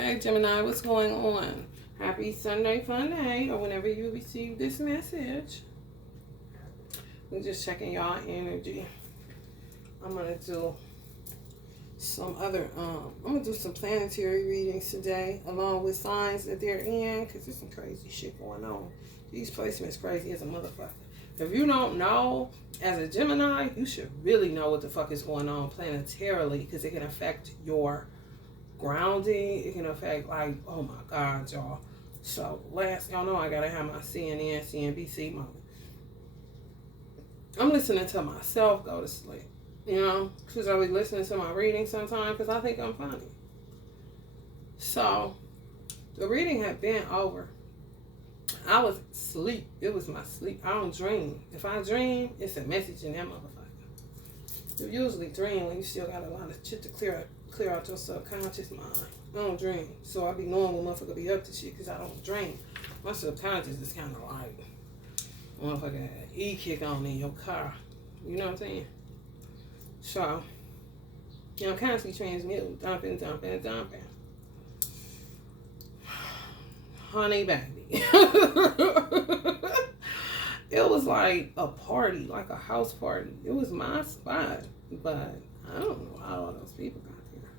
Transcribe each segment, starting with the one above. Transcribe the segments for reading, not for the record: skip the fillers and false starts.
Hey Gemini, what's going on? Happy Sunday fun day, or whenever you receive this message. We're just checking y'all energy. I'm gonna do some planetary readings today, along with signs that they're in, because there's some crazy shit going on. These placements crazy as a motherfucker. If you don't know, as a Gemini, you should really know what the fuck is going on planetarily, because it can affect your grounding. It can affect, like, oh my God, y'all. So y'all know I gotta have my CNN, CNBC moment. I'm listening to myself go to sleep, because I be listening to my reading sometimes because I think I'm funny. So the reading had been over. I was asleep. It was my sleep. I don't dream. If I dream, it's a message in that motherfucker. You usually dream when you still got a lot of shit to clear out your subconscious mind. I don't dream. So I be knowing when motherfucker be up to shit because I don't dream. My subconscious is kind of like motherfucker E-kick on in your car. You know what I'm saying? So, I'm constantly transmitting, dumping. Honey baby. It was like a party, like a house party. It was my spot, but I don't know how all those people got there.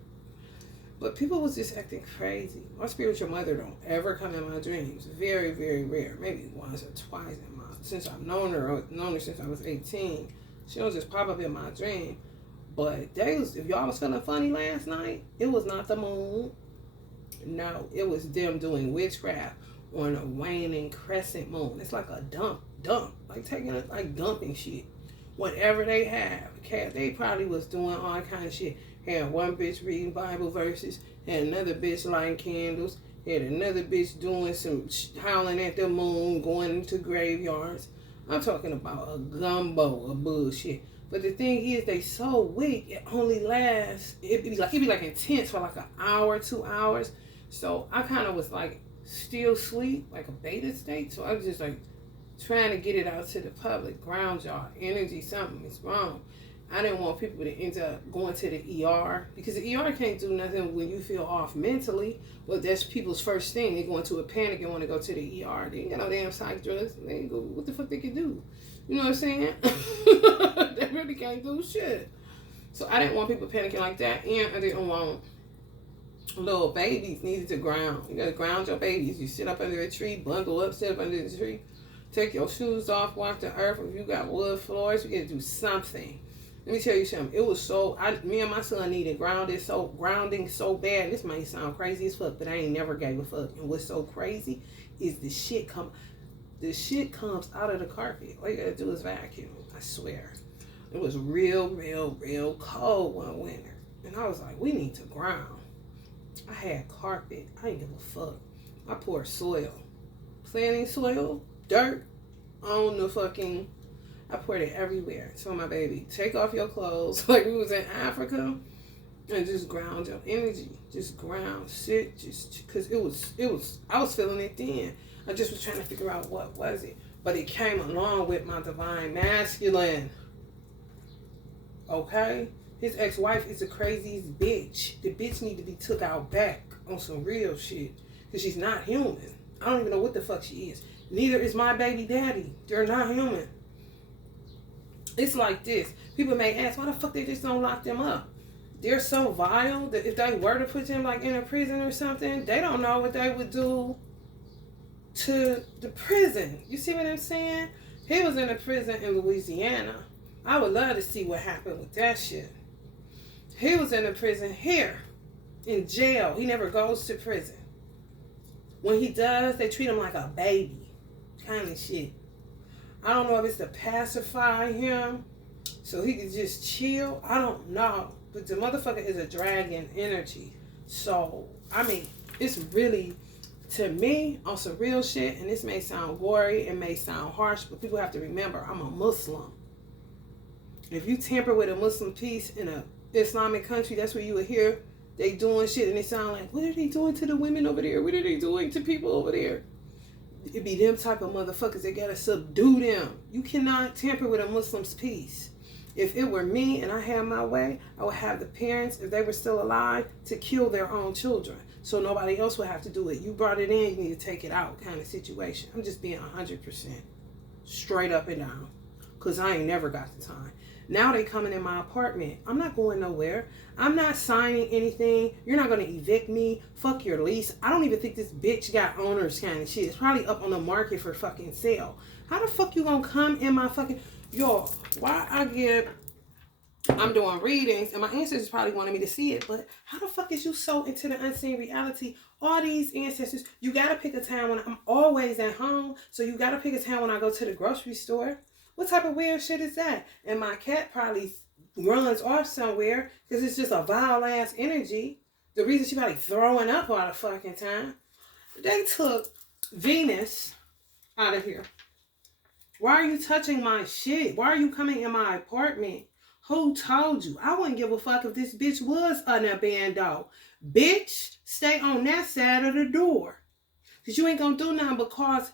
But people was just acting crazy. My spiritual mother don't ever come in my dreams. Very, very rare. Maybe once or twice since I've known her since I was 18. She don't just pop up in my dream. But if y'all was feeling funny last night, it was not the moon. No, it was them doing witchcraft on a waning crescent moon. It's like a dump, like taking it, like dumping shit. Whatever they have, they probably was doing all kind of shit. Had one bitch reading Bible verses, had another bitch lighting candles, had another bitch doing some howling at the moon, going into graveyards. I'm talking about a gumbo of bullshit. But the thing is, they so weak, it only lasts, it'd be like intense for like an hour, 2 hours. So I kind of was like still asleep, like a beta state. So I was just like trying to get it out to the public, ground y'all, energy, something is wrong. I didn't want people to end up going to the ER, because the ER can't do nothing when you feel off mentally. But that's people's first thing. They go into a panic and want to go to the ER. They ain't got no damn psych drugs. They ain't go, what the fuck they can do? You know what I'm saying? They really can't do shit. So I didn't want people panicking like that. And I didn't want little babies needed to ground. You gotta ground your babies. You sit up under a tree, bundle up, sit up under the tree. Take your shoes off, walk the earth. If you got wood floors, you gotta do something. Let me tell you something. It was me and my son needed grounding so bad. This might sound crazy as fuck, but I ain't never gave a fuck. And what's so crazy is the shit comes out of the carpet. All you gotta do is vacuum. I swear. It was real cold one winter. And I was like, we need to ground. I had carpet. I didn't give a fuck. I poured soil. Planting soil, dirt, on the fucking... I poured it everywhere. So my baby, take off your clothes like we was in Africa and just ground your energy. Just ground, sit, because it was, I was feeling it then. I just was trying to figure out what was it. But it came along with my divine masculine. Okay? His ex-wife is the craziest bitch. The bitch need to be took out back on some real shit. Because she's not human. I don't even know what the fuck she is. Neither is my baby daddy. They're not human. It's like this. People may ask, why the fuck they just don't lock them up? They're so vile that if they were to put them like in a prison or something, they don't know what they would do to the prison. You see what I'm saying? He was in a prison in Louisiana. I would love to see what happened with that shit. He was in a prison here, in jail. He never goes to prison. When he does, they treat him like a baby. Kind of shit. I don't know if it's to pacify him so he can just chill. I don't know. But the motherfucker is a dragon energy. So, I mean, it's really, to me, on some real shit, and this may sound gory, it may sound harsh, but people have to remember, I'm a Muslim. If you tamper with a Muslim piece in a Islamic country, that's where you would hear they doing shit, and they sound like, what are they doing to the women over there? What are they doing to people over there? It be them type of motherfuckers that gotta subdue them. You cannot tamper with a Muslim's peace. If it were me and I had my way, I would have the parents, if they were still alive, to kill their own children. so nobody else would have to do it. You brought it in, you need to take it out kind of situation. I'm just being 100% straight up and down because I ain't never got the time. Now they coming in my apartment. I'm not going nowhere. I'm not signing anything. You're not going to evict me. Fuck your lease. I don't even think this bitch got owners kind of shit. It's probably up on the market for fucking sale. How the fuck you going to come in my fucking... Yo, why I'm doing readings and my ancestors probably wanted me to see it, but how the fuck is you so into the unseen reality? All these ancestors, you got to pick a time when I'm always at home. So you got to pick a time when I go to the grocery store. What type of weird shit is that? And my cat probably runs off somewhere because it's just a vile ass energy. The reason she probably throwing up all the fucking time. They took Venus out of here. Why are you touching my shit? Why are you coming in my apartment? Who told you? I wouldn't give a fuck if this bitch was an abando. Bitch, stay on that side of the door. Because you ain't going to do nothing but cause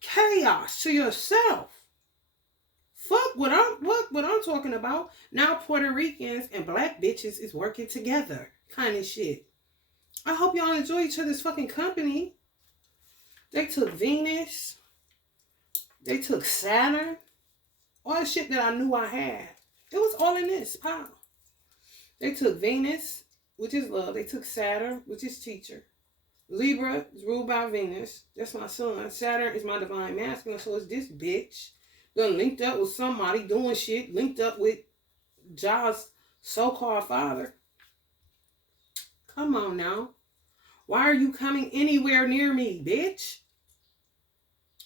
chaos to yourself. Fuck what I'm talking about. Now Puerto Ricans and black bitches is working together. Kind of shit. I hope y'all enjoy each other's fucking company. They took Venus. They took Saturn. All the shit that I knew I had. It was all in this pile. They took Venus, which is love. They took Saturn, which is teacher. Libra is ruled by Venus. That's my son. Saturn is my divine masculine. So it's this bitch. Done linked up with somebody doing shit. Linked up with Ja's so-called father. Come on now. Why are you coming anywhere near me, bitch?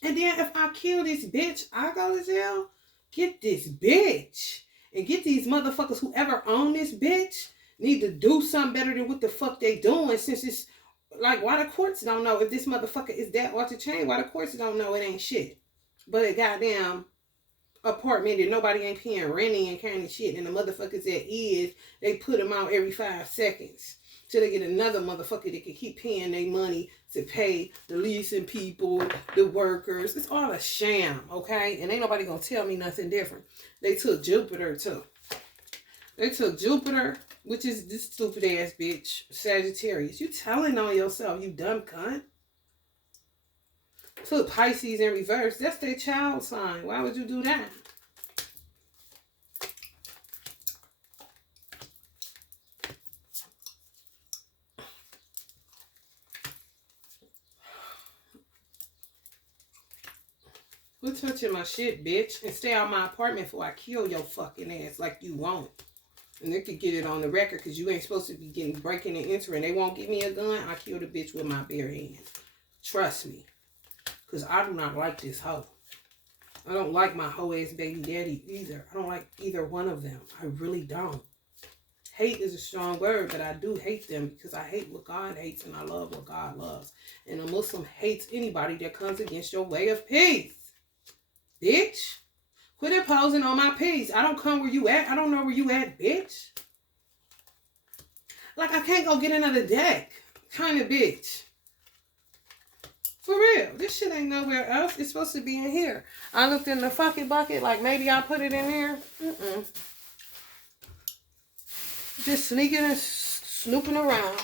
And then if I kill this bitch, I go to jail. Get this bitch. And get these motherfuckers, whoever own this bitch, need to do something better than what the fuck they doing. Since it's like, why the courts don't know if this motherfucker is that off the chain? Why the courts don't know it ain't shit. But a goddamn apartment that nobody ain't paying renting and kind of shit. And the motherfuckers that is, they put them out every 5 seconds. Till they get another motherfucker that can keep paying their money to pay the leasing people, the workers. It's all a sham, okay? And ain't nobody gonna tell me nothing different. They took Jupiter too. They took Jupiter, which is this stupid ass bitch, Sagittarius. You telling on yourself, you dumb cunt. Took Pisces in reverse. That's their child sign. Why would you do that? Quit touching my shit, bitch. And stay out of my apartment before I kill your fucking ass like you won't. And they could get it on the record because you ain't supposed to be getting breaking and entering. They won't give me a gun. I kill the bitch with my bare hands. Trust me. Because I do not like this hoe. I don't like my hoe ass baby daddy either. I don't like either one of them. I really don't. Hate is a strong word, but I do hate them because I hate what God hates and I love what God loves. And a Muslim hates anybody that comes against your way of peace. Bitch. Quit imposing on my peace. I don't come where you at. I don't know where you at, bitch. Like I can't go get another deck. Kind of bitch. For real. This shit ain't nowhere else. It's supposed to be in here. I looked in the fucking bucket like maybe I put it in there. Just sneaking and snooping around.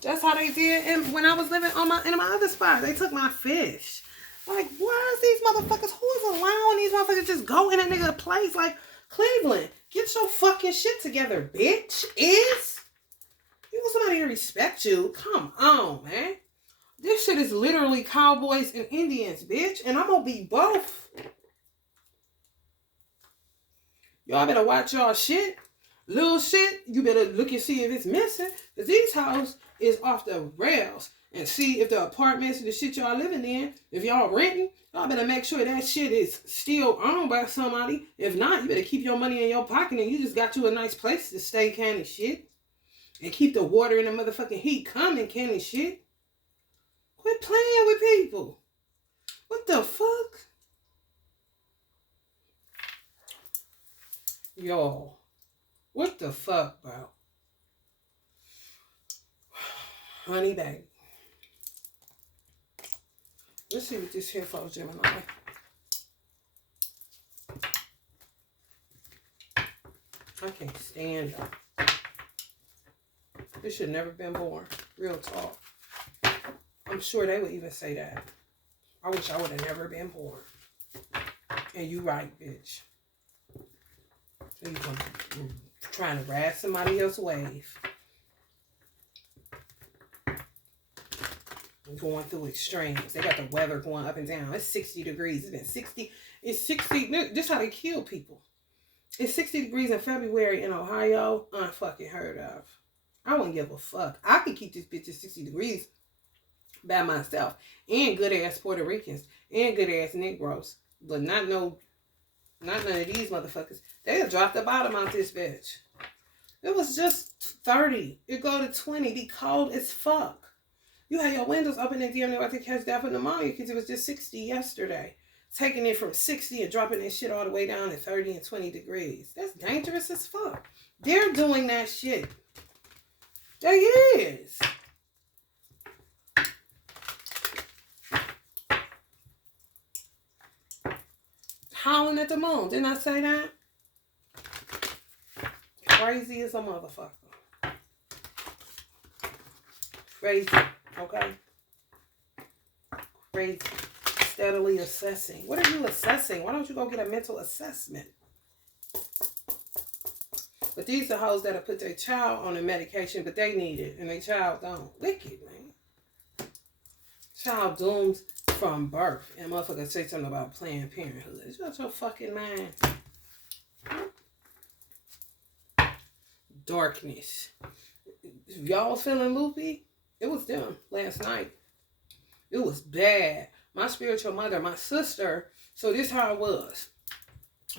That's how they did. And when I was living on in my other spot, they took my fish. Like, why is these motherfuckers, who is allowing these motherfuckers to just go in a nigga place like Cleveland? Get your fucking shit together, bitch. You want somebody to respect you? Come on, man. This shit is literally cowboys and Indians, bitch. And I'm gonna be both. Y'all better watch y'all shit. Little shit, you better look and see if it's missing. Because these houses is off the rails. And see if the apartments and the shit y'all living in, if y'all renting, y'all better make sure that shit is still owned by somebody. If not, you better keep your money in your pocket and you just got you a nice place to stay kind of shit. And keep the water and the motherfucking heat coming kind of shit. Quit playing with people. What the fuck? Y'all. What the fuck, bro? Honey baby. Let's see what this here for, Gemini. I can't stand her. This should never been born. Real talk. I'm sure they would even say that. I wish I would have never been born. And you right, bitch. So you trying to ride somebody else's wave. Going through extremes. They got the weather going up and down. It's 60 degrees. It's been 60. It's 60. This is how they kill people. It's 60 degrees in February in Ohio. Unfucking heard of. I wouldn't give a fuck. I could keep this bitch at 60 degrees by myself. And good ass Puerto Ricans. And good ass Negroes. But not none of these motherfuckers. They'll drop the bottom out this bitch. It was just 30. It go to 20. Be cold as fuck. You had your windows open and damn near about to catch that for pneumonia because it was just 60 yesterday. Taking it from 60 and dropping that shit all the way down to 30 and 20 degrees. That's dangerous as fuck. They're doing that shit. They is. Howling at the moon. Didn't I say that? Crazy as a motherfucker. Crazy. Okay? Crazy. Steadily assessing. What are you assessing? Why don't you go get a mental assessment? But these are hoes that have put their child on the medication, but they need it, and their child don't. Wicked, man. Child doomed from birth. And motherfucker say something about Planned Parenthood. It's not your fucking mind. Darkness. If y'all was feeling loopy, it was them last night. It was bad. My spiritual mother, my sister, so this how it was.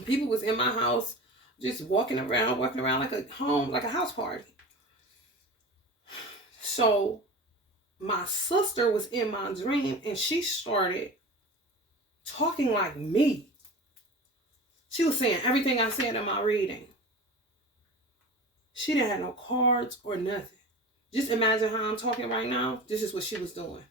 People was in my house just walking around like a home, like a house party. So my sister was in my dream and she started talking like me. She was saying everything I said in my reading. She didn't have no cards or nothing. Just imagine how I'm talking right now. This is what she was doing.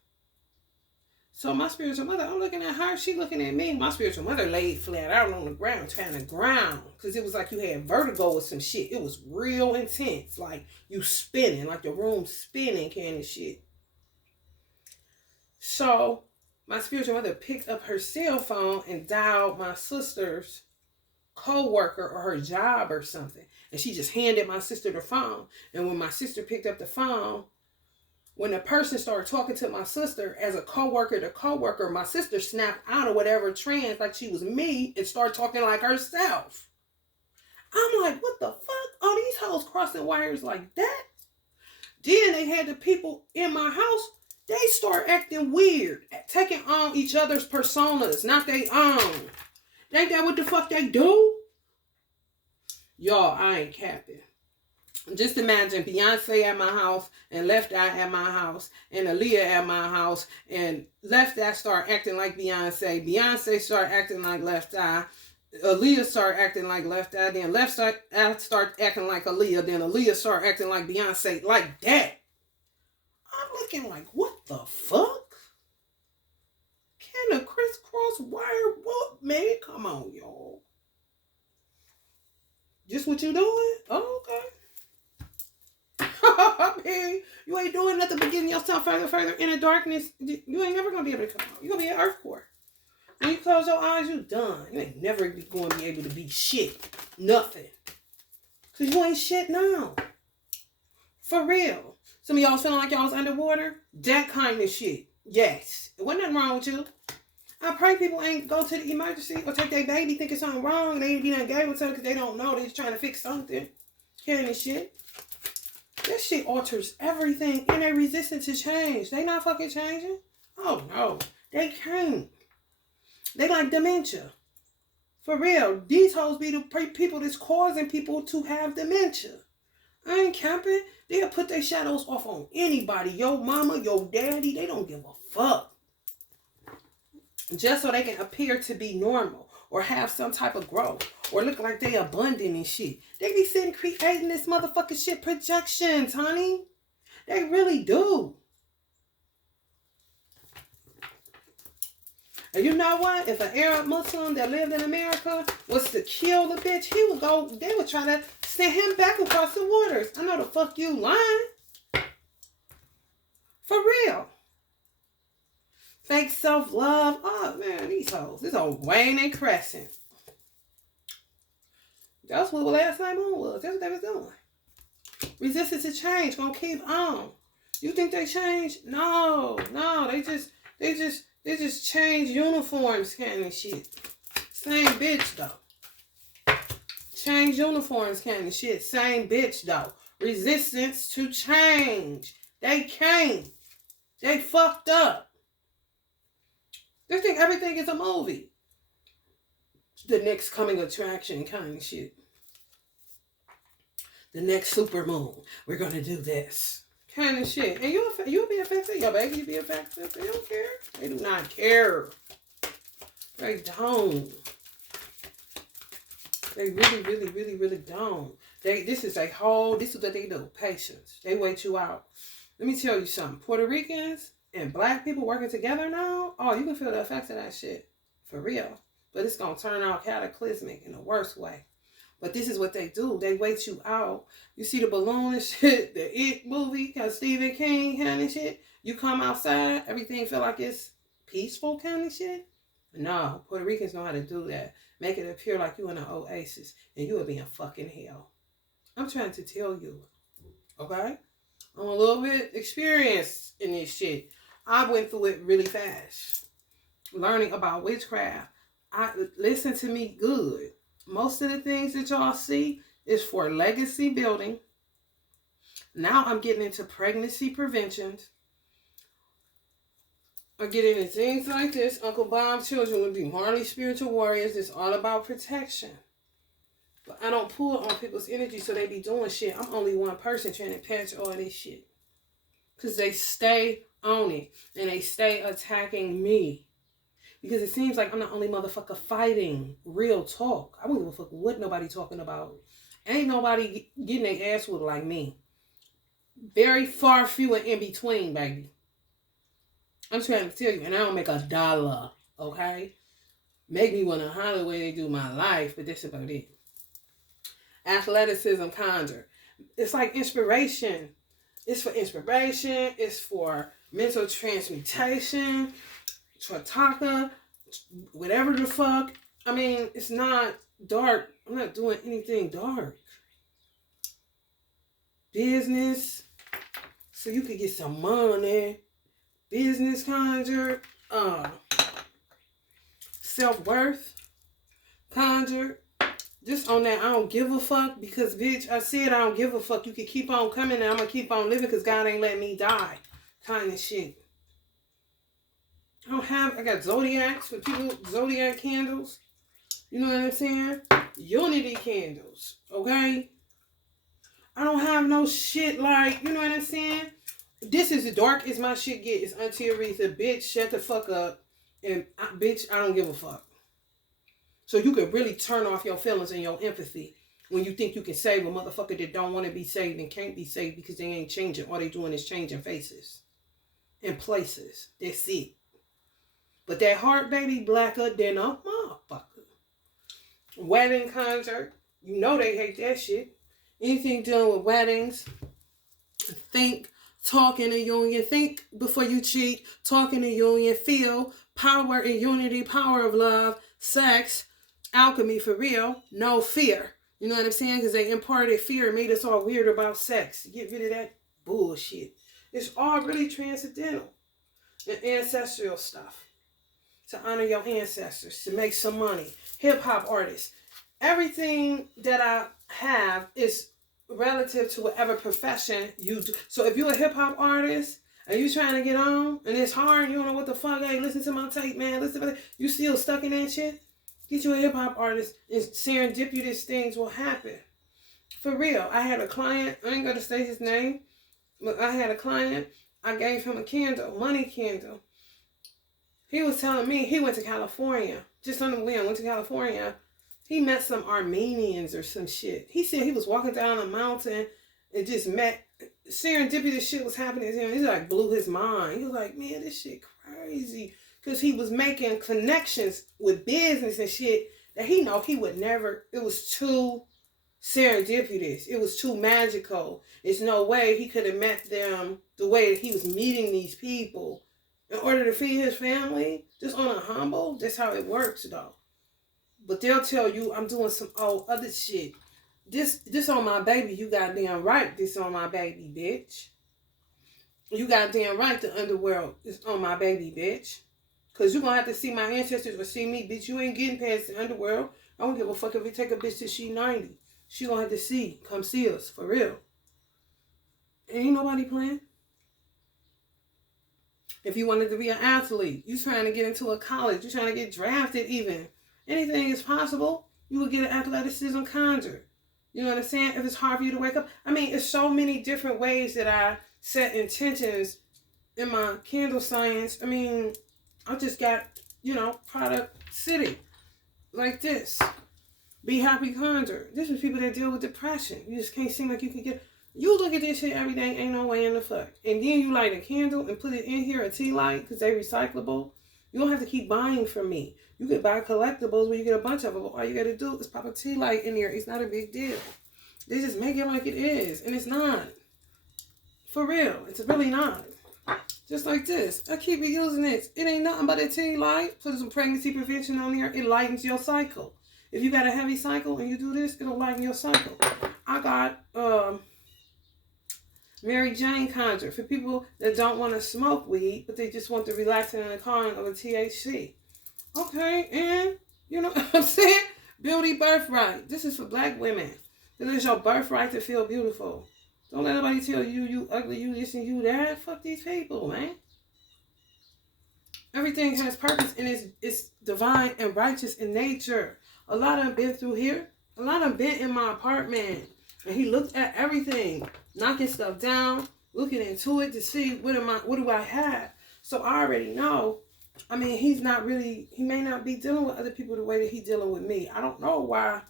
So my spiritual mother, I'm looking at her. She looking at me. My spiritual mother laid flat out on the ground, trying to ground. Because it was like you had vertigo or some shit. It was real intense. Like you spinning, like the room spinning kind of shit. So my spiritual mother picked up her cell phone and dialed my sister's co-worker or her job or something. And she just handed my sister the phone. And when my sister picked up the phone, when the person started talking to my sister as a co-worker to co-worker, my sister snapped out of whatever trance like she was me and started talking like herself. I'm like, what the fuck? All these hoes crossing wires like that? Then they had the people in my house, they start acting weird, taking on each other's personas, not their own. Ain't that what the fuck they do? Y'all, I ain't capping. Just imagine Beyonce at my house and Left Eye at my house and Aaliyah at my house and Left Eye start acting like Beyonce. Beyonce start acting like Left Eye. Aaliyah start acting like Left Eye. Then Left Eye start acting like Aaliyah. Then Aaliyah start acting like Beyonce. Like that. I'm looking like, what the fuck? Can a crisscross wire whoop, man? Come on, y'all. Just what you doing? Oh, okay. I mean, you ain't doing nothing but getting yourself further in the darkness. You ain't never going to be able to come out. You're going to be an earthquake. When you close your eyes, you done. You ain't never going to be able to be shit. Nothing. Because you ain't shit now. For real. Some of y'all feeling like y'all was underwater. That kind of shit. Yes. There wasn't nothing wrong with you. I pray people ain't go to the emergency or take their baby thinking something wrong and they ain't be done gave it to them because they don't know. They just trying to fix something. Carrying this shit. This shit alters everything and they resistant to change. They not fucking changing. Oh no. They can't. They like dementia. For real. These hoes be the people that's causing people to have dementia. I ain't camping. They'll put their shadows off on anybody. Your mama, your daddy. They don't give a fuck. Just so they can appear to be normal or have some type of growth or look like they abundant and shit. They be sitting creating this motherfucking shit projections, honey. They really do. And you know what? If an Arab Muslim that lived in America was to kill the bitch, he would go, they would try to send him back across the waters. I know the fuck you lying. self-love. Oh, man, these hoes. This old Wayne and Crescent. That's what last night moon was. That's what they was doing. Resistance to change. Gonna keep on. You think they changed? No. They just change uniforms kind of shit. Same bitch though. Change uniforms kind of shit. Same bitch though. Resistance to change. They came. They fucked up. They think everything is a movie. The next coming attraction kind of shit. The next super moon. We're gonna do this. Kind of shit. And you'll be affected. Your baby will be affected. They don't care. They do not care. They don't. They really don't. This is what they do. Patience. They wait you out. Let me tell you something. Puerto Ricans and black people working together now, oh, you can feel the effects of that shit. For real. But it's going to turn out cataclysmic in the worst way. But this is what they do. They wait you out. You see the balloon and shit, the It movie, cause Stephen King kind of shit. You come outside, everything feel like it's peaceful kind of shit. No, Puerto Ricans know how to do that. Make it appear like you in an oasis and you will be in fucking hell. I'm trying to tell you. Okay? I'm a little bit experienced in this shit. I went through it really fast. Learning about witchcraft. Listen to me good. Most of the things that y'all see is for legacy building. Now I'm getting into pregnancy prevention. I'm getting into things like this. Uncle Bob's children would be Marley spiritual warriors. It's all about protection. But I don't pull on people's energy so they be doing shit. I'm only one person trying to patch all this shit. Because they stay on it. And they stay attacking me. Because it seems like I'm the only motherfucker fighting. Real talk. I wouldn't give a fuck what nobody talking about. Ain't nobody getting their ass whooped like me. Very far few and in between, baby. I'm trying to tell you. And I don't make $1. Okay? Make me want to holler the way they do my life. But that's about it. Athleticism conjure. It's like inspiration. It's for inspiration. It's for mental transmutation. Trataka, whatever the fuck. I mean, it's not dark. I'm not doing anything dark. Business, so you could get some money. Business conjure. Self-worth conjure. Just on that, I don't give a fuck because, bitch, I said I don't give a fuck. You can keep on coming and I'm going to keep on living because God ain't letting me die. Kind of shit. I got zodiacs for people, zodiac candles. You know what I'm saying? Unity candles, okay? I don't have no shit like, you know what I'm saying? This is as dark as my shit get. It's Auntie Aretha, bitch, shut the fuck up. And, bitch, I don't give a fuck. So you can really turn off your feelings and your empathy when you think you can save a motherfucker that don't want to be saved and can't be saved because they ain't changing. All they doing is changing faces and places. That's it. But that heart, baby, blacker than a motherfucker. Wedding concert. You know they hate that shit. Anything dealing with weddings. Think, talk in a union. Think before you cheat. Talk in a union. Feel power and unity. Power of love. Sex. Alchemy for real. No fear. You know what I'm saying? Because they imparted fear and made us all weird about sex. Get rid of that bullshit. It's all really transcendental. And ancestral stuff. To honor your ancestors, to make some money. Hip-hop artists. Everything that I have is relative to whatever profession you do. So if you're a hip-hop artist and you trying to get on and it's hard, you don't know what the fuck, hey, listen to my tape, man. Listen to that. You still stuck in that shit? Get you a hip-hop artist and serendipitous things will happen. For real. I had a client, I ain't going to say his name, but I had a client, I gave him a candle, money candle. He was telling me he went to California. Just on the whim, went to California. He met some Armenians or some shit. He said he was walking down a mountain and just met, serendipitous shit was happening to him. He like blew his mind. He was like, man, this shit crazy. Because he was making connections with business and shit that he know he would never, it was too serendipitous. It was too magical. There's no way he could have met them the way that he was meeting these people in order to feed his family, just on a humble. That's how it works, though. But they'll tell you, I'm doing some other shit. This on my baby, you goddamn right. This on my baby, bitch. You goddamn right the underworld is on my baby, bitch. Because you're going to have to see my ancestors or see me, bitch. You ain't getting past the underworld. I don't give a fuck if we take a bitch till she 90. She going to have to come see us, for real. Ain't nobody playing. If you wanted to be an athlete, you trying to get into a college, you trying to get drafted even. Anything is possible. You will get an athleticism conjure. You know what I'm saying? If it's hard for you to wake up. I mean, it's so many different ways that I set intentions in my candle science. I mean, I just got, product city. Like this. Be happy conjure. This is people that deal with depression. You just can't seem like you can get... You look at this shit every day, ain't no way in the fuck. And then you light a candle and put it in here, a tea light, because they recyclable. You don't have to keep buying from me. You could buy collectibles where you get a bunch of them. All you got to do is pop a tea light in there. It's not a big deal. They just make it like it is. And it's not. For real. It's really not. Just like this. I keep using this. It ain't nothing but a tea light. Put some pregnancy prevention on there. It lightens your cycle. If you got a heavy cycle and you do this, it'll lighten your cycle. I got... Mary Jane conjure for people that don't want to smoke weed, but they just want the relaxing and the calming of a THC. Okay, and you know what I'm saying? Beauty birthright. This is for black women. This is your birthright to feel beautiful. Don't let nobody tell you, you ugly, you this and you that. Fuck these people, man. Everything has purpose and it's divine and righteous in nature. A lot of them been through here. A lot of them been in my apartment. And he looked at everything, knocking stuff down, looking into it to see what do I have. So I already know. I mean, he may not be dealing with other people the way that he's dealing with me. I don't know why,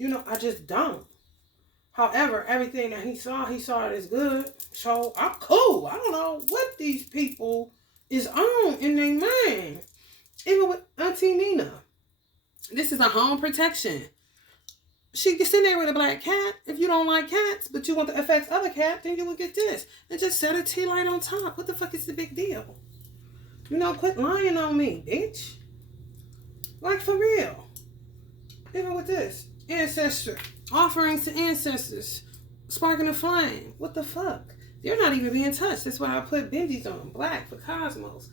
I just don't. However, everything that he saw it as good. So I'm cool. I don't know what these people is on in their mind. Even with Auntie Nina. This is a home protection. She can sit there with a black cat. If you don't like cats, but you want to affect other cat, then you will get this. And just set a tea light on top. What the fuck is the big deal? Quit lying on me, bitch. Like, for real. Even with this. Ancestor. Offerings to ancestors. Sparking a flame. What the fuck? They're not even being touched. That's why I put Benjis on. Black for cosmos.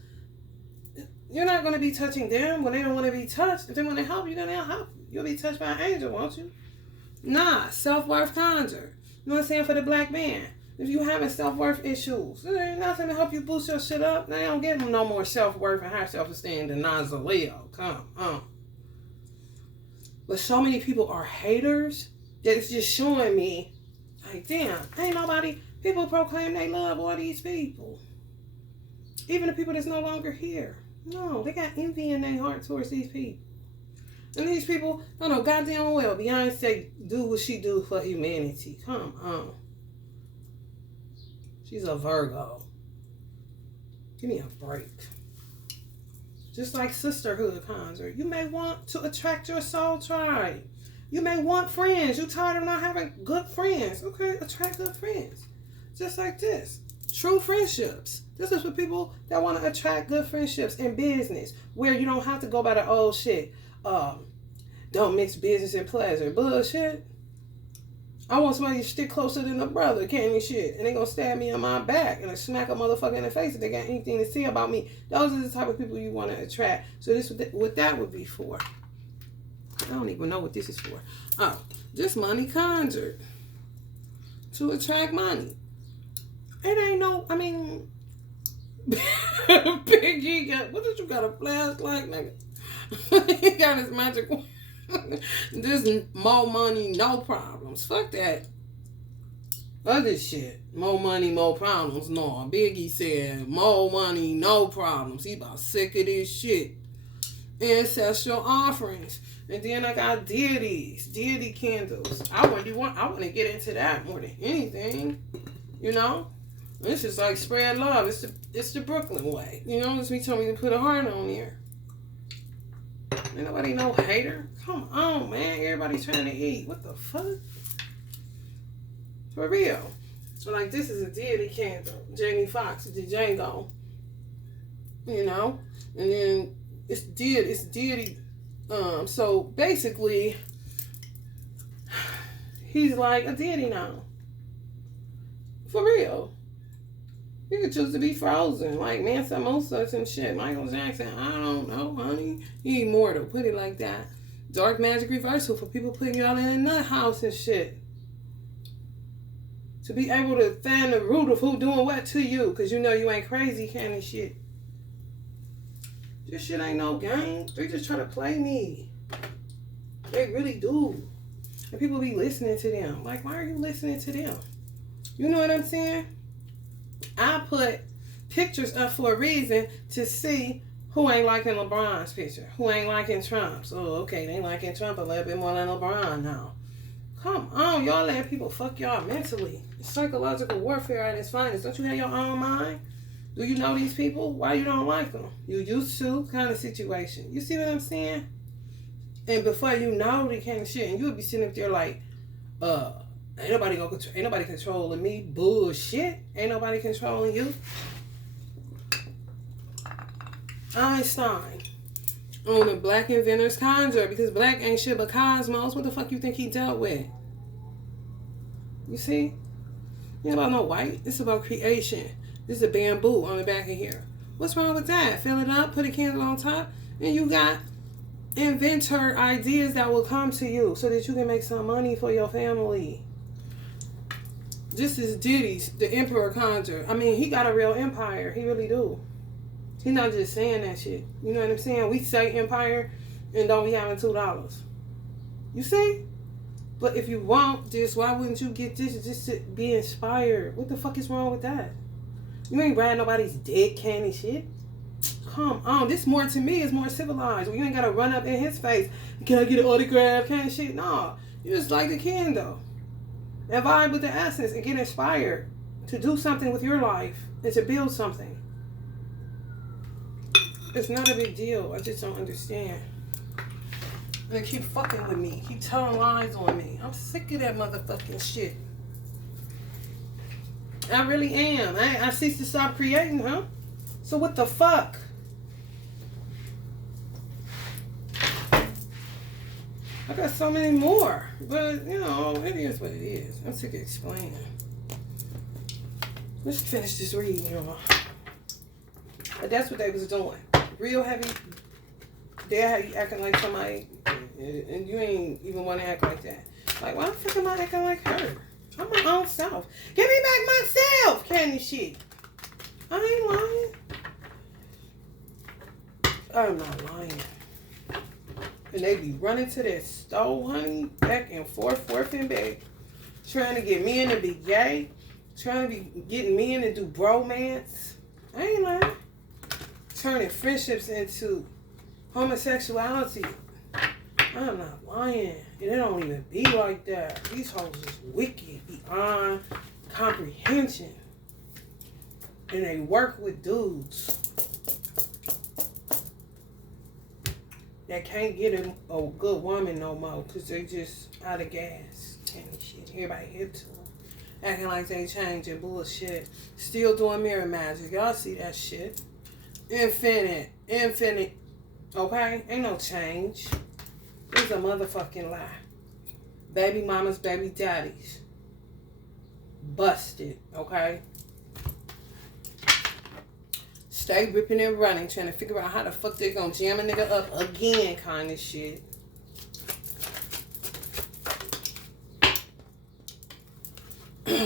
You're not going to be touching them when they don't want to be touched. If they want to help you, then they'll help you. You'll be touched by an angel, won't you? Nah, self-worth conjure. You know what I'm saying? For the black man. If you having self-worth issues, there ain't nothing to help you boost your shit up. They don't give them no more self-worth and high self-esteem than Nazaleo. Come on. But so many people are haters that it's just showing me, like, damn, ain't nobody, people proclaim they love all these people. Even the people that's no longer here. No, they got envy in their heart towards these people. And these people, I know goddamn well, Beyonce do what she do for humanity. Come on. She's a Virgo. Give me a break. Just like sisterhood conjure. You may want to attract your soul tribe. You may want friends. You tired of not having good friends. Okay, attract good friends. Just like this. True friendships. This is for people that want to attract good friendships in business. Where you don't have to go by the old shit. Don't mix business and pleasure. Bullshit. I want somebody to stick closer than a brother, can't you shit? And they gonna stab me on my back and I smack a motherfucker in the face if they got anything to say about me. Those are the type of people you want to attract. So this what that would be for. I don't even know what this is for. Oh, this money conjured. To attract money. It ain't no, I mean, Biggie got, what did you got, a flashlight, nigga? He got his magic wand. This more money, no problems. Fuck that. Other shit. More money, more problems. No, Biggie said more money, no problems. He about sick of this shit. Ancestral offerings. And then I got deity candles. I want to get into that more than anything. It's just like spread love. It's the Brooklyn way. It's me telling me to put a heart on here. Ain't nobody no hater. Come on, man. Everybody's trying to eat. What the fuck? For real. So, like, this is a deity candle. Jamie Foxx, the Django. you know, and then it's deity. So basically, he's like a deity now. For real. You could choose to be frozen, like Mansa Musa and shit. Michael Jackson, I don't know, honey. He immortal, put it like that. Dark magic reversal for people putting y'all in a nut house and shit. To be able to find the root of who doing what to you, because you know you ain't crazy kind of shit. This shit ain't no game. They just try to play me. They really do. And people be listening to them. Like, why are you listening to them? You know what I'm saying? I put pictures up for a reason to see who ain't liking LeBron's picture. Who ain't liking Trump's. Oh, okay, they liking Trump a little bit more than LeBron now. Come on, y'all let people fuck y'all mentally. It's psychological warfare at its finest. Don't you have your own mind? Do you know these people? Why you don't like them? You used to kind of situation. You see what I'm saying? And before you know the kind of shit, and you would be sitting up there like, ain't nobody controlling me. Bullshit. Ain't nobody controlling you. Einstein on the black inventor's conjure, because black ain't shit but cosmos. What the fuck you think he dealt with? You see? It ain't about no white. It's about creation. This is a bamboo on the back of here. What's wrong with that? Fill it up, put a candle on top, and you got inventor ideas that will come to you so that you can make some money for your family. This is Diddy's, the Emperor Conjure. I mean, he got a real empire. He really do. He's not just saying that shit. You know what I'm saying? We say empire and don't be having $2. You see? But if you want this, why wouldn't you get this just to be inspired? What the fuck is wrong with that? You ain't riding nobody's dead candy shit. Come on. This more, to me, is more civilized. You ain't got to run up in his face. Can I get an autograph kind of shit? No. You just light the candle. And vibe with the essence and get inspired to do something with your life and to build something. It's not a big deal. I just don't understand. And they keep fucking with me. Keep telling lies on me. I'm sick of that motherfucking shit. I really am. I cease to stop creating, huh? So what the fuck? I got so many more. But, you know, it is what it is. I'm sick of explaining. Let's finish this reading, y'all. But that's what they was doing. Real heavy. They had you acting like somebody, and you ain't even want to act like that. Like, why the fuck am I acting like her? I'm my own self. Give me back myself, candy shit. I ain't lying. I'm not lying. And they be running to that stove, honey, back and forth and back, trying to get men to be gay, trying to be getting men to do bromance. I ain't lying. Turning friendships into homosexuality. I'm not lying. And it don't even be like that. These hoes is wicked beyond comprehension. And they work with dudes that can't get a good woman no more because they just out of gas and shit. Everybody hip to them. Acting like they changing bullshit. Still doing mirror magic. Y'all see that shit. Infinite. Okay? Ain't no change. It's a motherfucking lie. Baby mamas, baby daddies. Busted. Okay? Stay ripping and running, trying to figure out how the fuck they gonna jam a nigga up again kind of shit.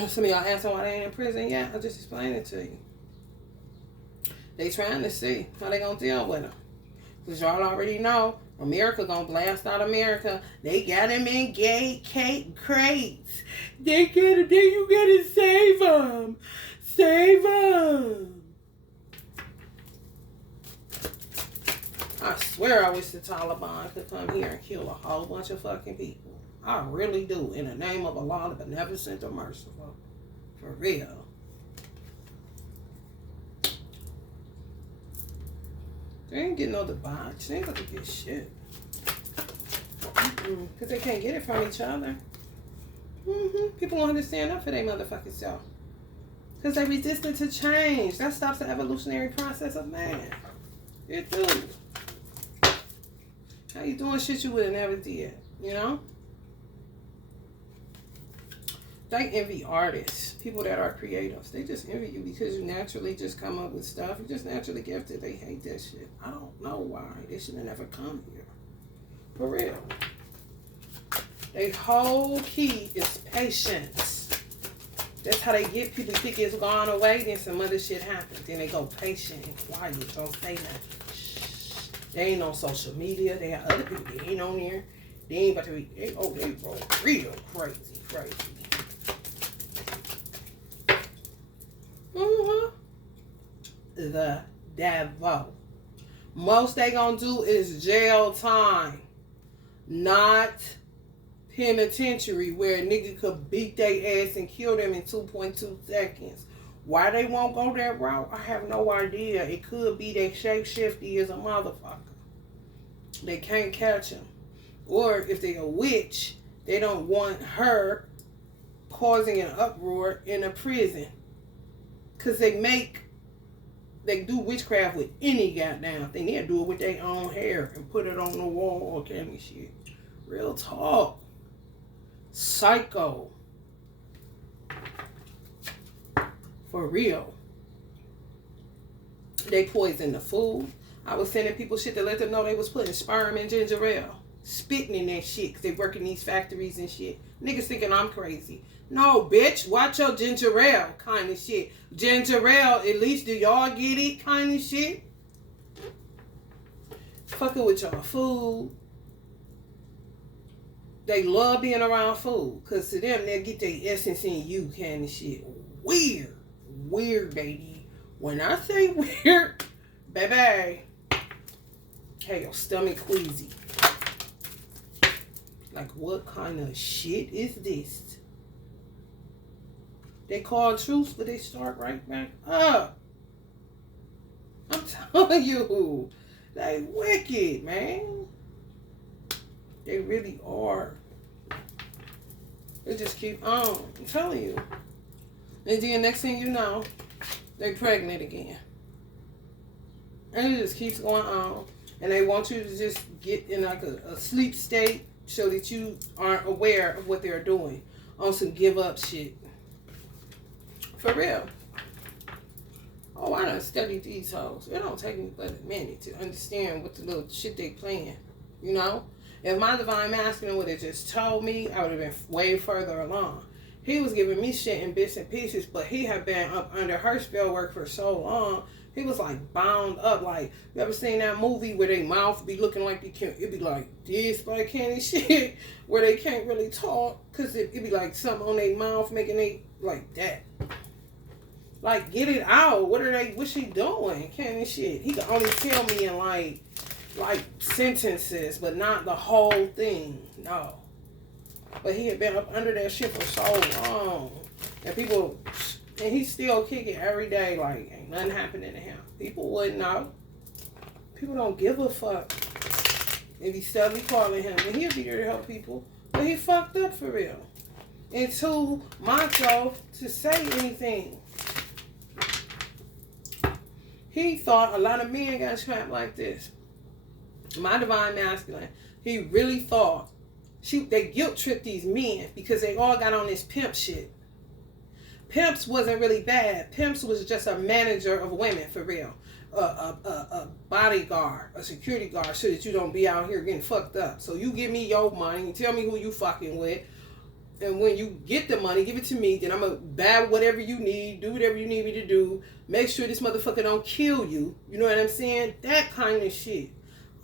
Some of y'all asking why they ain't in prison yet. I just explained it to you. They trying to see how they gonna deal with them. Because y'all already know America gonna blast out America. They got him in gay cake crates. You gotta save them. Save them. I swear I wish the Taliban could come here and kill a whole bunch of fucking people. I really do. In the name of Allah, the beneficent or merciful. For real. They ain't getting no debauch. They ain't gonna get shit. Because they can't get it from each other. People don't understand up for their motherfucking self. Because Because they're resistant to change. That stops the evolutionary process of man. It do. How you doing shit you would have never did, you know? They envy artists, people that are creatives. They just envy you because you naturally just come up with stuff. You're just naturally gifted. They hate that shit. I don't know why. They should have never come here. For real. Their whole key is patience. That's how they get people. Think it's gone away, then some other shit happens. Then they go patient and quiet. Don't say nothing. Shh. They ain't on social media. They got other people. They ain't on there. They ain't about to be. They roll real crazy. The devil. Most they gonna do is jail time, not penitentiary, where a nigga could beat their ass and kill them in 2.2 seconds. Why they won't go that route, I have no idea. It could be they shapeshifty as a motherfucker. They can't catch him. Or if they a witch, they don't want her causing an uproar in a prison. Because they do witchcraft with any goddamn thing. They'll do it with their own hair and put it on the wall or kind of shit. Real talk. Psycho. For real. They poison the food. I was sending people shit to let them know they was putting sperm in ginger ale. Spitting in that shit because they work in these factories and shit. Niggas thinking I'm crazy. No, bitch, watch your ginger ale kind of shit. Ginger ale, at least do y'all get it kind of shit? Fucking with y'all food. They love being around food. Because to them, they'll get their essence in you kind of shit. Weird. Weird, baby. When I say weird, baby, hey, your stomach queasy. Like, what kind of shit is this? They call truce, but they start right back up. I'm telling you, they wicked, man. They really are. They just keep on. I'm telling you. And then next thing you know, they pregnant again. And it just keeps going on. And they want you to just get in like a sleep state so that you aren't aware of what they're doing. On some give up shit. For real. Oh, I done studied these hoes. It don't take me but a minute to understand what the little shit they playing. You know? If my divine masculine would have just told me, I would have been way further along. He was giving me shit in bits and pieces, but he had been up under her spell work for so long. He was like bound up. Like, you ever seen that movie where they mouth be looking like they can't, it be like this, like candy shit, where they can't really talk, because it be like something on their mouth making they like that. Like, get it out. What's she doing? Candy shit. He can only tell me in like sentences, but not the whole thing. No. But he had been up under that shit for so long. And people, and he's still kicking every day like ain't nothing happening to him. People wouldn't know. People don't give a fuck. If he's steadily calling him, and he'll be there to help people. But he fucked up for real. And too macho to say anything. He thought a lot of men got trapped like this. My divine masculine, he really thought they guilt tripped these men because they all got on this pimp shit. Pimps wasn't really bad. Pimps was just a manager of women, for real. A bodyguard, a security guard, so that you don't be out here getting fucked up. So you give me your money, you tell me who you fucking with, and when you get the money, give it to me, then I'm going to buy whatever you need, do whatever you need me to do, make sure this motherfucker don't kill you. You know what I'm saying? That kind of shit.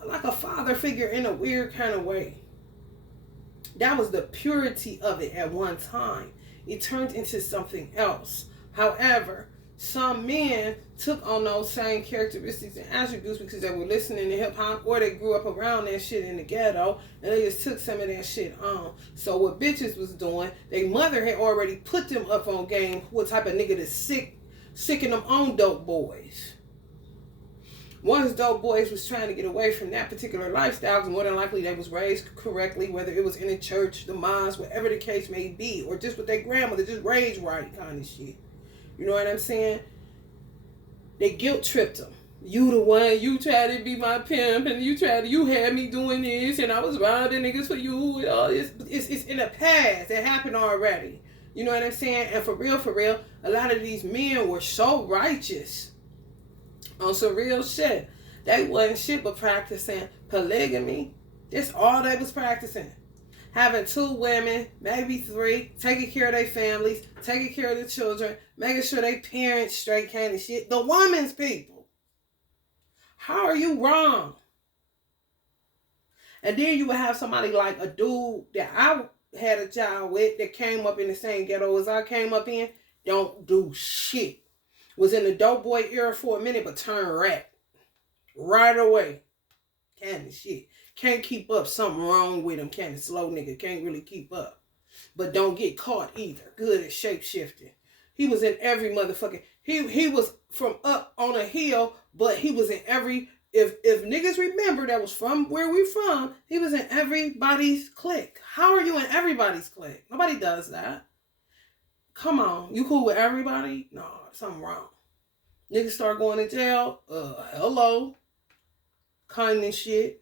Like a father figure in a weird kind of way. That was the purity of it at one time. It turned into something else. However, some men took on those same characteristics and attributes because they were listening to hip hop or they grew up around that shit in the ghetto and they just took some of that shit on. So what bitches was doing, their mother had already put them up on game what type of nigga to sicken them on dope boys. Once dope boys was trying to get away from that particular lifestyle, because more than likely they was raised correctly, whether it was in the church, the mosque, whatever the case may be, or just with their grandmother, just raised right kind of shit. You know what I'm saying? They guilt tripped him. You the one, you tried to be my pimp, and you had me doing this, and I was robbing niggas for you, and all this. It's in the past. It happened already. You know what I'm saying? And for real, a lot of these men were so righteous on some real shit. They wasn't shit but practicing polygamy. That's all they was practicing. Having 2 women, maybe 3, taking care of their families, taking care of the children, making sure they parents straight kind of shit. The woman's people. How are you wrong? And then you would have somebody like a dude that I had a child with that came up in the same ghetto as I came up in. Don't do shit. Was in the dope boy era for a minute, but turned rat. Right away. Kind of shit. Can't keep up. Something wrong with him. Kind of slow nigga. Can't really keep up. But don't get caught either. Good at shape shifting. He was in every motherfucking... He was from up on a hill, but he was in every... If niggas remember that was from where we from, he was in everybody's clique. How are you in everybody's clique? Nobody does that. Come on. You cool with everybody? No, something wrong. Niggas start going to jail. Hello. Kindness shit.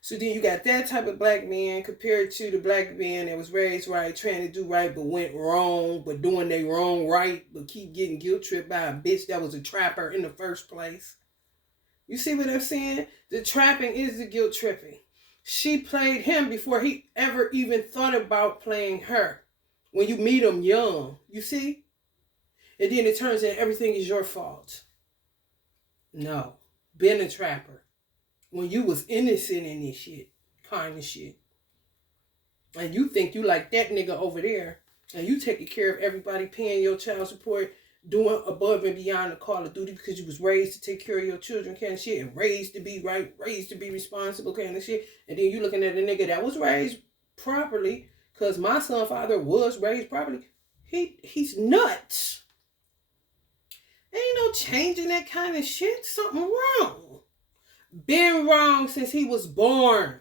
So then you got that type of black man compared to the black man that was raised right, trying to do right, but went wrong, but doing they wrong right, but keep getting guilt tripped by a bitch that was a trapper in the first place. You see what I'm saying? The trapping is the guilt tripping. She played him before he ever even thought about playing her. When you meet him young, you see? And then it turns out everything is your fault. No. Been a trapper. When you was innocent in this shit. Kind of shit. And you think you like that nigga over there. And you taking care of everybody, paying your child support, doing above and beyond the call of duty because you was raised to take care of your children kind of shit. And raised to be right, raised to be responsible kind of shit. And then you looking at a nigga that was raised properly. Because my son father was raised properly. He's nuts. Ain't no changing that kind of shit. Something wrong. Been wrong since he was born.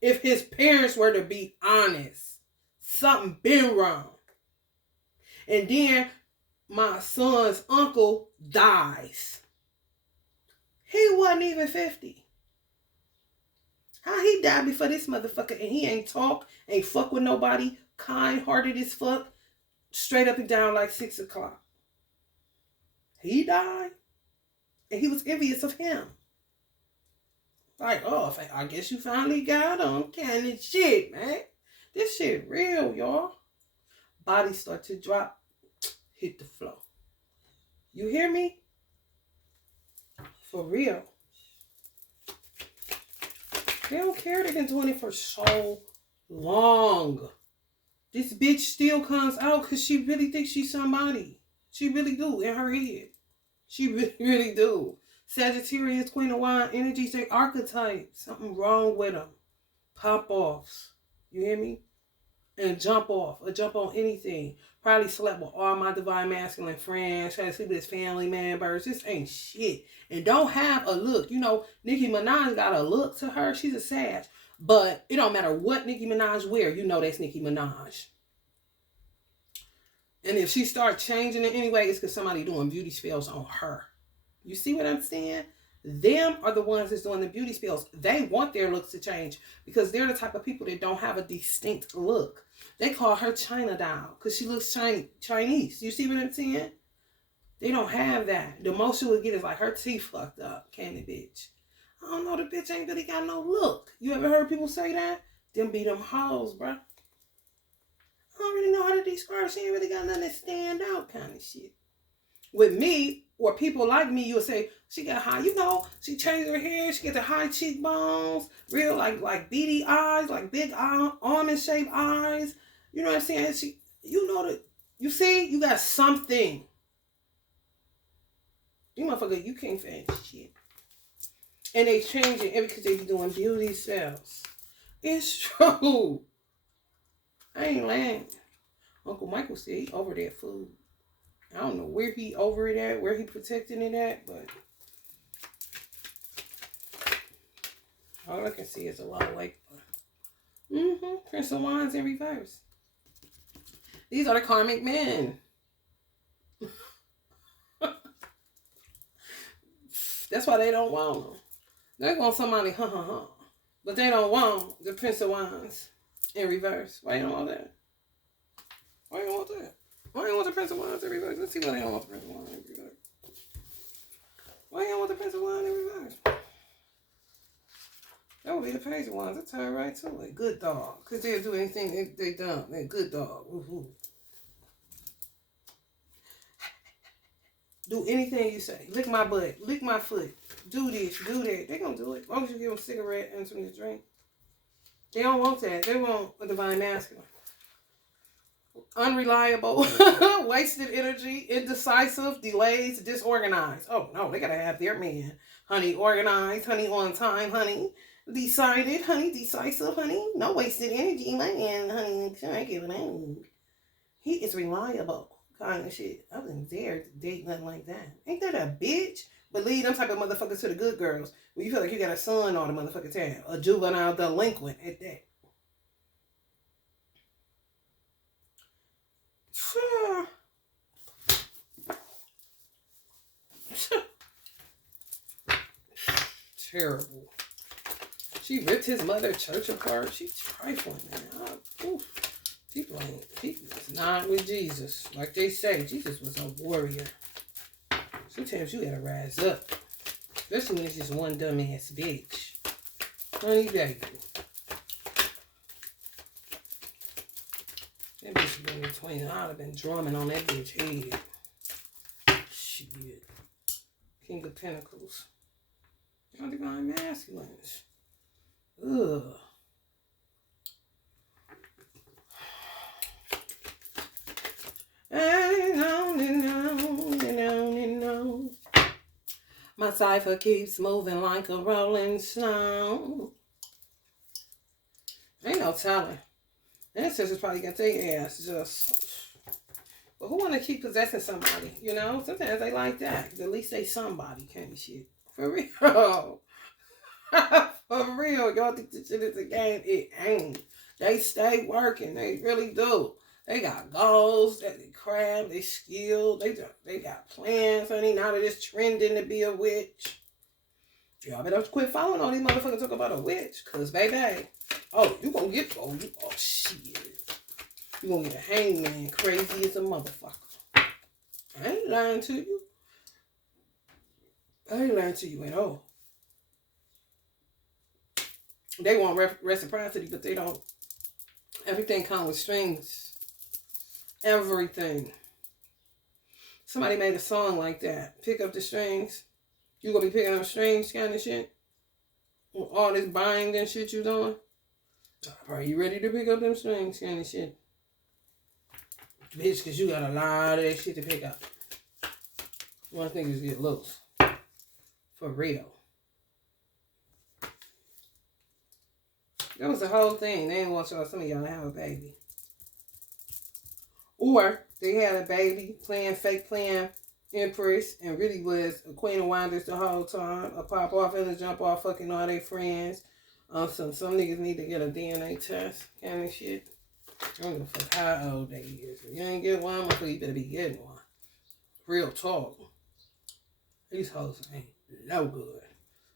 If his parents were to be honest. Something been wrong. And then my son's uncle dies. He wasn't even 50. How he died before this motherfucker and he ain't talk, ain't fuck with nobody, kind-hearted as fuck, straight up and down like 6 o'clock. He died. And he was envious of him. Like, oh, I guess you finally got him. Kind of shit, man. This shit real, y'all. Bodies start to drop. Hit the floor. You hear me? For real. They don't care. They've been doing it for so long. This bitch still comes out because she really thinks she's somebody. She really do in her head. She really do. Sagittarius, Queen of Wine, energy, say archetype. Something wrong with them. Pop offs. You hear me? And jump off. Or jump on anything. Probably slept with all my divine masculine friends. Try to sleep with his family members. This ain't shit. And don't have a look. You know, Nicki Minaj got a look to her. She's a Sag. But it don't matter what Nicki Minaj wear. You know that's Nicki Minaj. And if she starts changing it anyway, it's because somebody doing beauty spells on her. You see what I'm saying? Them are the ones that's doing the beauty spells. They want their looks to change because they're the type of people that don't have a distinct look. They call her China doll because she looks Chinese. You see what I'm saying? They don't have that. The most she would get is like her teeth fucked up. Candy bitch. I don't know, the bitch ain't really got no look. You ever heard people say that? Them be them hoes, bruh. I don't really know how to describe. She ain't really got nothing to stand out kind of shit. With me, or people like me, you'll say, she got high, you know, she changed her hair, she got the high cheekbones, real like beady eyes, like big almond-shaped eyes. You know what I'm saying? She, you know that, you see, you got something. You motherfucker, you can't find shit. And they changing it because they be doing beauty sales. It's true. I ain't lying. Uncle Michael said he over that food. I don't know where he over it at, where he protecting it at, but all I can see is a lot of like, Prince of Wands in reverse. These are the karmic men. That's why they don't want them. They want somebody, but they don't want the Prince of Wands in reverse. Why you don't want that? Why you don't want that? Why you don't want the Prince of Wands in reverse? Let's see why they don't want the Prince of Wands in reverse. Why you don't want the Prince of Wands in reverse? That would be the Page of Wands. That's her right to it. Good dog. Because they'll do anything they done. They're good dog. Woo-hoo. Do anything you say. Lick my butt. Lick my foot. Do this. Do that. They're going to do it. As long as you give them a cigarette and something to drink. They don't want that. They want a divine masculine. Unreliable. Wasted energy. Indecisive. Delays. Disorganized. Oh, no. They got to have their man. Honey, organized. Honey, on time. Honey, decided. Honey, decisive. Honey, no wasted energy. My man, honey, can't give it. He is reliable. Kind of shit. I wasn't there to date nothing like that. Ain't that a bitch? But lead them type of motherfuckers to the good girls. When you feel like you got a son all the motherfucking time. A juvenile delinquent at that. Terrible. She ripped his mother church apart. She trifling, man. She blamed. She was not with Jesus. Like they say, Jesus was a warrior. Sometimes you gotta rise up. Especially when it's just one dumbass bitch. Honey baby. That bitch been between. I'd have been drumming on that bitch head. Shit. King of Pentacles. Y'all divine masculines. Ugh. My cipher keeps moving like a rolling stone. Ain't no telling. Ancestors probably got their ass just. But who want to keep possessing somebody? You know, sometimes they like that. At least they somebody kind of shit. For real. For real. Y'all think this shit is a game? It ain't. They stay working. They really do. They got goals. They craft. They skilled. They got plans, honey. Now that it's trending to be a witch. Y'all better quit following all these motherfuckers talk about a witch. Because, baby, you gonna get, shit. You gonna get a hangman crazy as a motherfucker. I ain't lying to you. I ain't lying to you at all. They want reciprocity, but they don't. Everything comes with strings. Everything. Somebody made a song like that. Pick up the strings. You gonna be picking up strings kind of shit? All this buying and shit you doing? Are you ready to pick up them strings kind of shit? Bitch, because you got a lot of that shit to pick up. One thing is get loose. For real. That was the whole thing. They didn't want some of y'all to have a baby. Or they had a baby playing Empress and really was a Queen of Wonders the whole time. A pop off and a jump off fucking all their friends. Some niggas need to get a DNA test kind of shit. I don't give a fuck how old they is. If you ain't get one, you better be getting one. Real talk. These hoes ain't no good.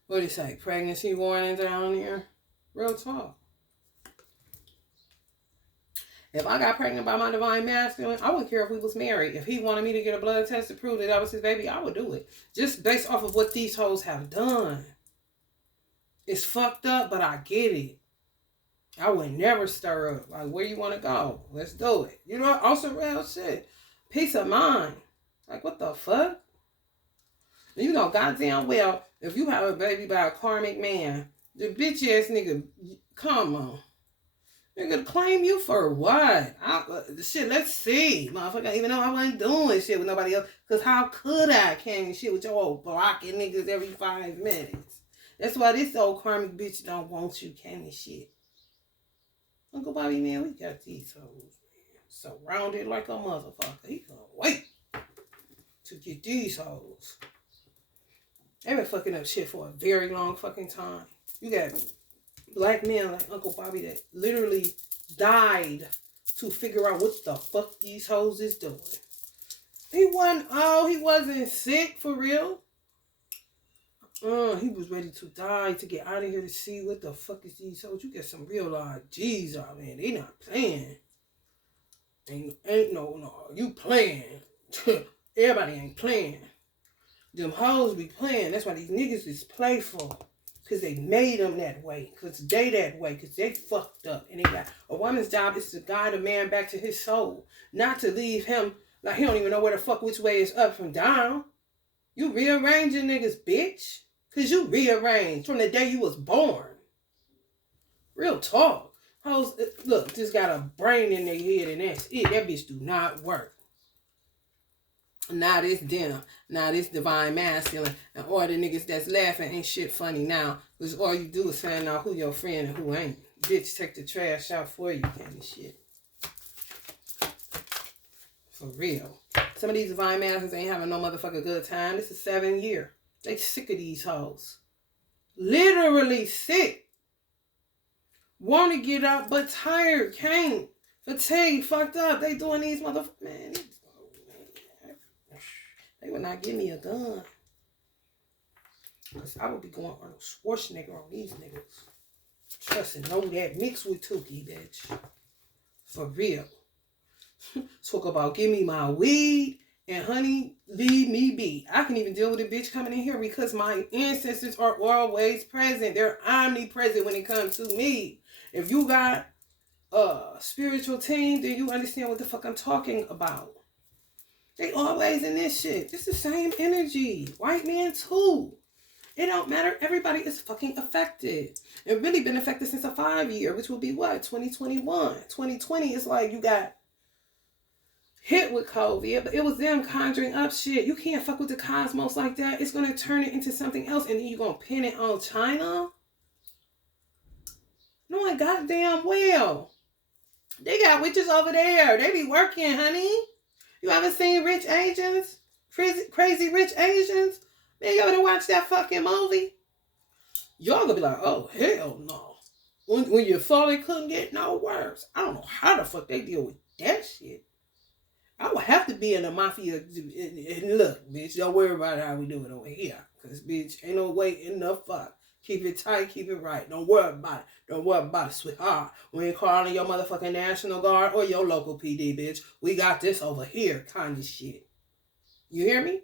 What do you say? Pregnancy warning down here? Real talk. If I got pregnant by my divine masculine, I wouldn't care if we was married. If he wanted me to get a blood test to prove that I was his baby, I would do it. Just based off of what these hoes have done. It's fucked up, but I get it. I would never stir up. Like, where you want to go? Let's do it. You know, also real shit. Peace of mind. Like, what the fuck? You know, goddamn well, if you have a baby by a karmic man, the bitch ass nigga, come on. Nigga, claim you for what? Shit, let's see. Motherfucker, even though I wasn't doing shit with nobody else. Because how could I can't shit with your old blocking niggas every 5 minutes? That's why this old karmic bitch don't want you kind of shit. Uncle Bobby, man, we got these hoes, man. Surrounded like a motherfucker. He can't wait to get these hoes. They been fucking up shit for a very long fucking time. You got black men like Uncle Bobby that literally died to figure out what the fuck these hoes is doing. He wasn't sick for real. He was ready to die to get out of here to see what the fuck is these hoes. You get some real live G's out, man. They not playing. Ain't no, you playing. Everybody ain't playing. Them hoes be playing. That's why these niggas is playful. Because they made them that way. Because they that way. Because they fucked up. And they got a woman's job is to guide a man back to his soul. Not to leave him like he don't even know where the fuck which way is up from down. You rearranging niggas, bitch. Because you rearranged from the day you was born. Real talk. Hoes, look, just got a brain in their head and that's it. That bitch do not work. Now this dinner, now this divine masculine, and all the niggas that's laughing ain't shit funny now. Because all you do is find out who your friend and who ain't. Bitch, take the trash out for you kind of shit. For real. Some of these divine masculines ain't having no motherfucking good time. This is 7 year. They sick of these hoes. Literally sick. Want to get up, but tired, can't. Fatigued, fucked up. They doing these motherfuckers. Man, they would not give me a gun. Because I would be going Arnold Schwarzenegger on these niggas. Trust and know that. Mixed with Tukey, bitch. For real. Talk about give me my weed and honey, leave me be. I can even deal with a bitch coming in here because my ancestors are always present. They're omnipresent when it comes to me. If you got a spiritual team, then you understand what the fuck I'm talking about. They always in this shit. It's the same energy. White man too. It don't matter. Everybody is fucking affected. It really been affected since a 5 year, which will be what? 2021. 2020 is like you got hit with COVID, but it was them conjuring up shit. You can't fuck with the cosmos like that. It's going to turn it into something else, and then you're going to pin it on China? Knowing goddamn well. They got witches over there. They be working, honey. You ever seen Rich Asians? Crazy Rich Asians? Man, you ever watch that fucking movie? Y'all gonna be like, oh, hell no. When you thought it couldn't get no worse. I don't know how the fuck they deal with that shit. I would have to be in the mafia. And look, bitch, don't worry about how we do it over here. Because, bitch, ain't no way in the fuck. Keep it tight, keep it right. Don't worry about it. Don't worry about it, sweetheart. We ain't calling your motherfucking National Guard or your local PD, bitch. We got this over here kind of shit. You hear me?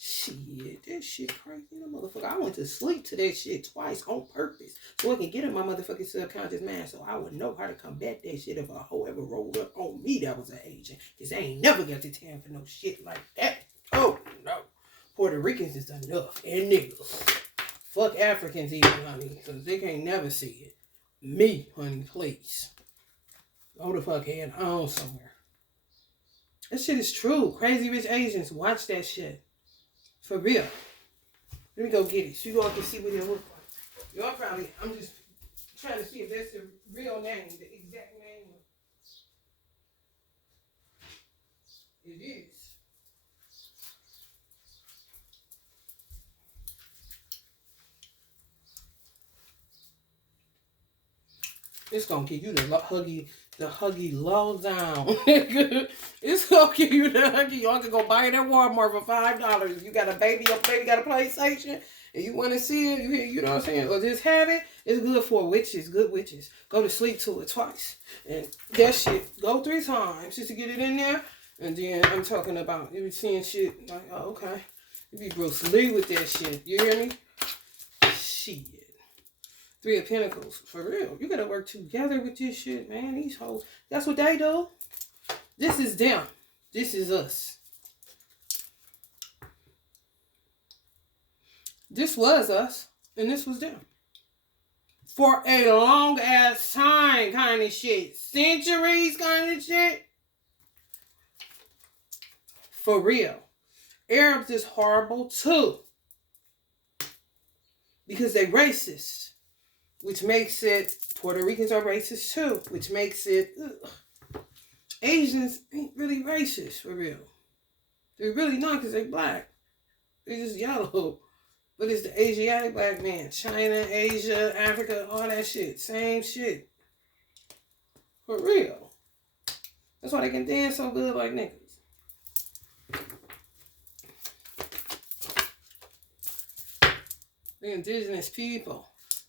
Shit, that shit crazy, motherfucker. I went to sleep to that shit twice on purpose so I can get in my motherfucking subconscious mind so I would know how to combat that shit if a hoe ever rolled up on me that was an agent. Because they ain't never got the time for no shit like that. Oh, no. Puerto Ricans is enough. And niggas. Fuck Africans even, honey. Because they can't never see it. Me, honey, please. Go the fuck head on somewhere. That shit is true. Crazy Rich Asians. Watch that shit. For real. Let me go get it so you all can see what it looks like. Y'all probably, I'm just trying to see if that's the real name, the exact name. It is. It's gonna give you the huggy lowdown. It's gonna give you the huggy. Y'all can go buy it at Walmart for $5. If you got a baby, your baby got a PlayStation, and you want to see it, you know what I'm saying? Or just have it. It's good for witches, good witches. Go to sleep to it twice. And that shit, go 3 times just to get it in there. And then I'm talking about, you be seeing shit like, oh, okay. You be Bruce Lee with that shit. You hear me? Shit. 3 of Pentacles. For real. You gotta work together with this shit, man. These hoes. That's what they do. This is them. This is us. This was us. And this was them. For a long ass time kind of shit. Centuries kind of shit. For real. Arabs is horrible too. Because they racist. Which makes it, Puerto Ricans are racist too. Which makes it, Asians ain't really racist, for real. They're really not because they're black. They're just yellow. But it's the Asiatic black man. China, Asia, Africa, all that shit. Same shit. For real. That's why they can dance so good like niggas. The indigenous people.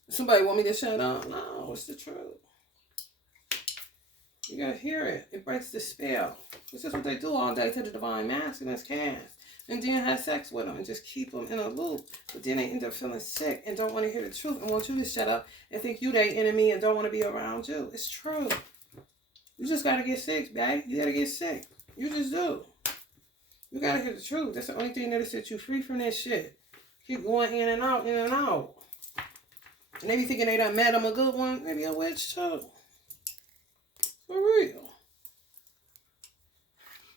Somebody want me to shut up? No, it's the truth. You gotta hear it. It breaks the spell. It's just what they do all day to the divine masculines cast. And then have sex with them and just keep them in a loop. But then they end up feeling sick and don't want to hear the truth and want you to shut up and think you their enemy and don't want to be around you. It's true. You just gotta get sick, babe. You gotta get sick. You just do. You gotta hear the truth. That's the only thing that'll set you free from that shit. Keep going in and out, in and out. And they be thinking they done met them a good one. Maybe a witch too. For real.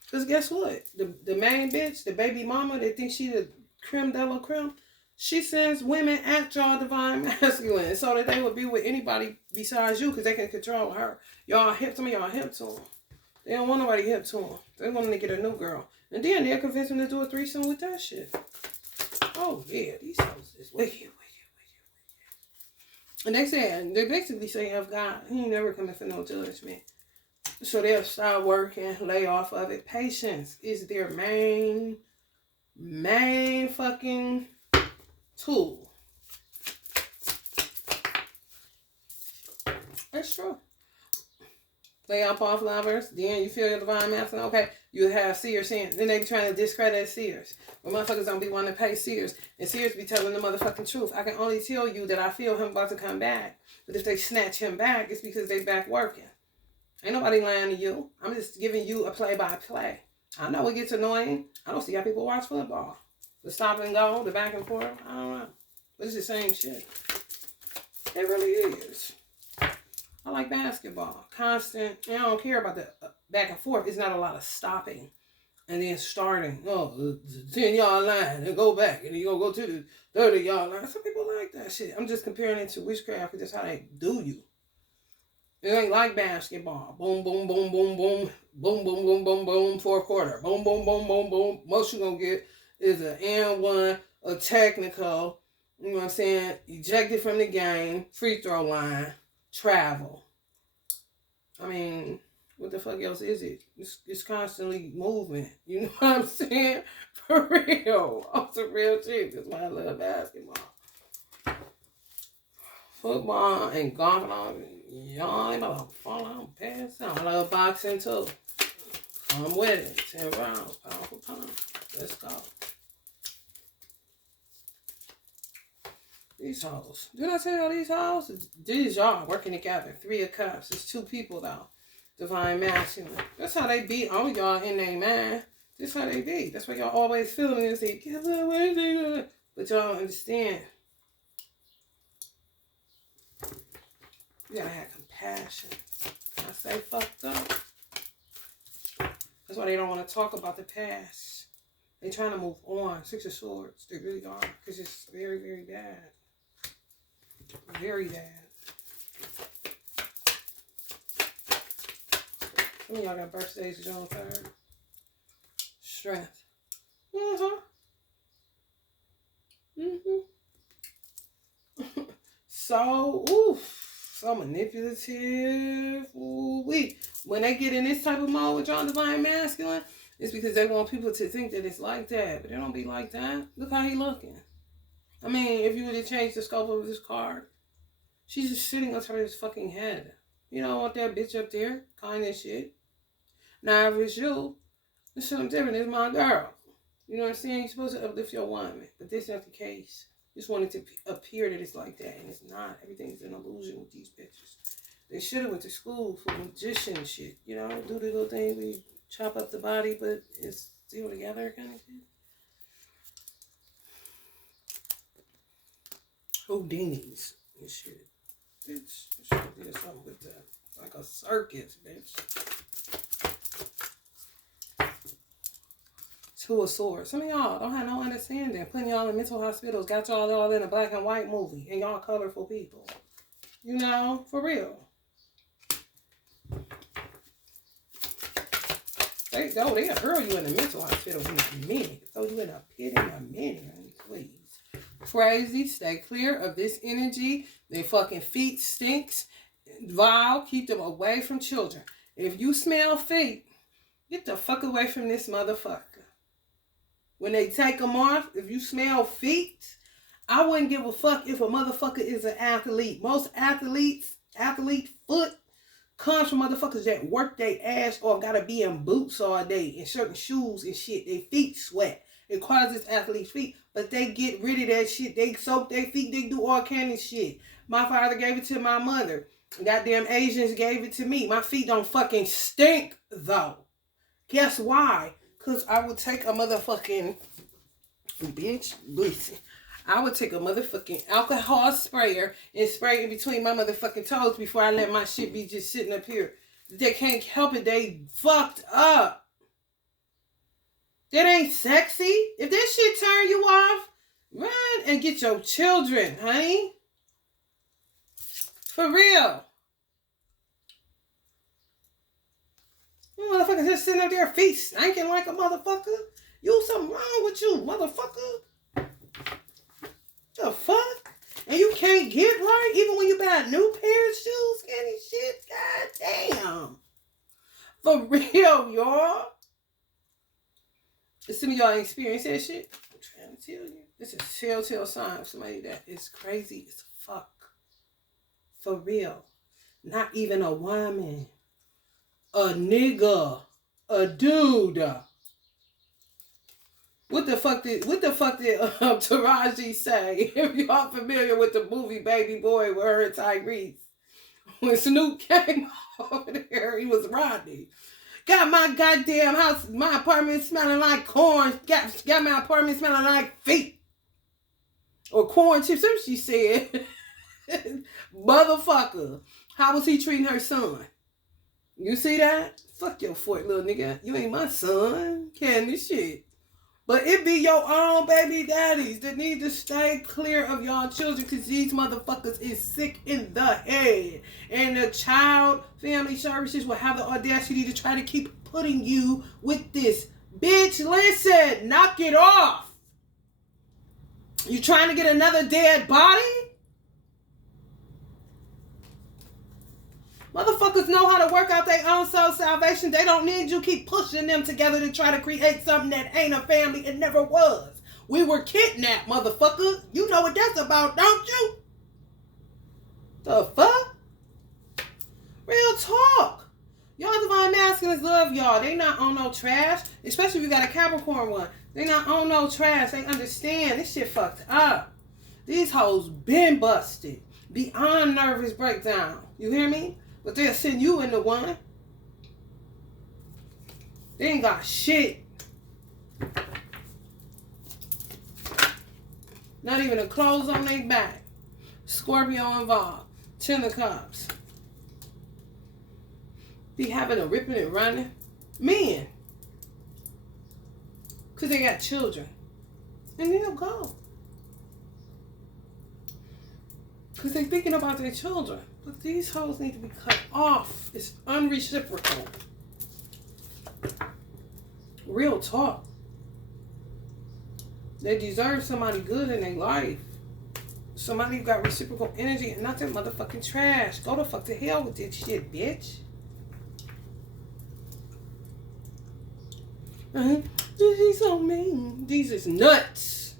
Because guess what? The main bitch, the baby mama, they think she the creme de la creme. She sends women at y'all divine masculine so that they would be with anybody besides you because they can control her. Y'all hip to me, y'all hip to them. They don't want nobody hip to them. They want to get a new girl. And then they'll convince them to do a threesome with that shit. Oh, yeah, these hoes is wicked. And they basically say, of God, he ain't never coming for no judgment. So they'll start working, lay off of it. Patience is their main fucking tool. That's true. Lay off lovers, then you feel your divine masculine. Okay, you have seers in. Then they be trying to discredit seers. But motherfuckers don't be wanting to pay seers. And seers be telling the motherfucking truth. I can only tell you that I feel him about to come back. But if they snatch him back, it's because they back working. Ain't nobody lying to you. I'm just giving you a play-by-play. I know it gets annoying. I don't see how people watch football. The stop and go, the back and forth. I don't know. But it's the same shit. It really is. I like basketball. Constant. I don't care about the back and forth. It's not a lot of stopping. And then starting. Oh, the 10-yard line. And go back. And you're going to go to the 30-yard line. Some people like that shit. I'm just comparing it to witchcraft because that's how they do you. It ain't like basketball. Boom, boom, boom, boom, boom. Boom, boom, boom, boom, boom. Fourth quarter. Boom, boom, boom, boom, boom. Most you're going to get is an N1, a technical, you know what I'm saying, ejected from the game, free throw line, travel. I mean, what the fuck else is it? It's constantly moving. You know what I'm saying? For real. I'm some real chick. That's why I love basketball. Football and golf and all. Y'all ain't about to fall out, pass out. I love boxing too. I'm with it. 10 rounds, pound for pound. Let's go. These hoes. Did I say all these hoes? These y'all working together. 3 of Cups. It's 2 people though. Divine masculine. That's how they be. All y'all in their mind. That's how they be. That's why y'all always feeling this. But y'all don't understand. You gotta have compassion. When I say fucked up. That's why they don't want to talk about the past. They're trying to move on. 6 of Swords. They really are. Because it's very, very bad. Very bad. Some of y'all got birthdays June 3rd. Strength. So, so manipulative. Ooh-wee. When they get in this type of mode with y'all divine masculine, it's because they want people to think that it's like that. But it don't be like that. Look how he looking. I mean, if you were to change the scope of this card, she's just sitting on top of his fucking head. You don't want that bitch up there, kind of shit. Now, if it's you, it's something different. It's my girl. You know what I'm saying? You're supposed to uplift your woman. But this is not the case. Just want it to appear that it's like that, and it's not. Everything's an illusion with these bitches. They should have went to school for magician shit. You know, do the little thing where you chop up the body, but it's still together kind of shit. Houdinis and shit. Bitch, I should have did something with that. Like a circus, bitch. 2 of Swords. Some of y'all don't have no understanding. Putting y'all in mental hospitals. Got y'all all in a black and white movie. And y'all colorful people. You know? For real. They'll hurl you in a mental hospital in a minute. Throw you in a pit in a minute. Please. Crazy. Stay clear of this energy. Their fucking feet stinks. Vow, keep them away from children. If you smell feet, get the fuck away from this motherfucker. When they take them off, if you smell feet, I wouldn't give a fuck if a motherfucker is an athlete. Most athlete foot comes from motherfuckers that work their ass off, gotta be in boots all day, in certain shoes and shit. Their feet sweat. It causes athlete's feet, but they get rid of that shit. They soak their feet, they do all kind of shit. My father gave it to my mother. Goddamn Asians gave it to me. My feet don't fucking stink, though. Guess why? Because I would take a motherfucking, bitch, listen. I would take a motherfucking alcohol sprayer and spray in between my motherfucking toes before I let my shit be just sitting up here. They can't help it. They fucked up. That ain't sexy. If that shit turn you off, run and get your children, honey. For real. You motherfuckers just sitting up there, feet stinking like a motherfucker. You something wrong with you, motherfucker. The fuck? And you can't get right even when you buy a new pair of shoes and shit? God damn. For real, y'all. Some of y'all ain't experienced that shit. I'm trying to tell you. It's a telltale sign of somebody that is crazy as fuck. For real. Not even a woman. A nigga. A dude. What the fuck did Taraji say? If y'all familiar with the movie Baby Boy with her and Tyrese. When Snoop came over there, he was Rodney. Got my goddamn house, my apartment smelling like corn. Got my apartment smelling like feet. Or corn chips, something she said. Motherfucker. How was he treating her son? You see that? Fuck your fort, little nigga. You ain't my son. Can this shit. But it be your own baby daddies that need to stay clear of y'all children because these motherfuckers is sick in the head. And the child family services will have the audacity to try to keep putting you with this. Bitch, listen, knock it off. You trying to get another dead body? Motherfuckers know how to work out their own soul salvation. They don't need you keep pushing them together to try to create something that ain't a family and never was. We were kidnapped, motherfucker. You know what that's about, don't you? The fuck? Real talk. Y'all divine masculines love y'all. They not on no trash. Especially if you got a Capricorn one. They not on no trash. They understand. This shit fucked up. These hoes been busted. Beyond nervous breakdown. You hear me? But they'll send you in the one. They ain't got shit. Not even the clothes on their back. Scorpio involved. 10 of Cups. Be having a ripping and running. Men. Because they got children. And they'll go. Because they're thinking about their children. But these hoes need to be cut off. It's unreciprocal. Real talk. They deserve somebody good in their life. Somebody who got reciprocal energy and not that motherfucking trash. Go the fuck to hell with this shit, bitch. He's so mean. These is nuts.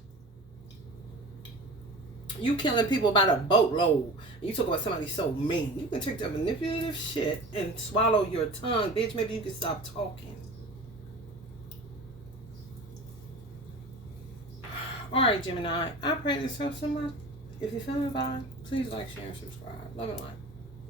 You killing people by the boatload. You talk about somebody so mean. You can take that manipulative shit and swallow your tongue, bitch. Maybe you can stop talking. Alright, Gemini. I pray this helps so much. If you're feeling fine, please like, share, and subscribe. Love and light.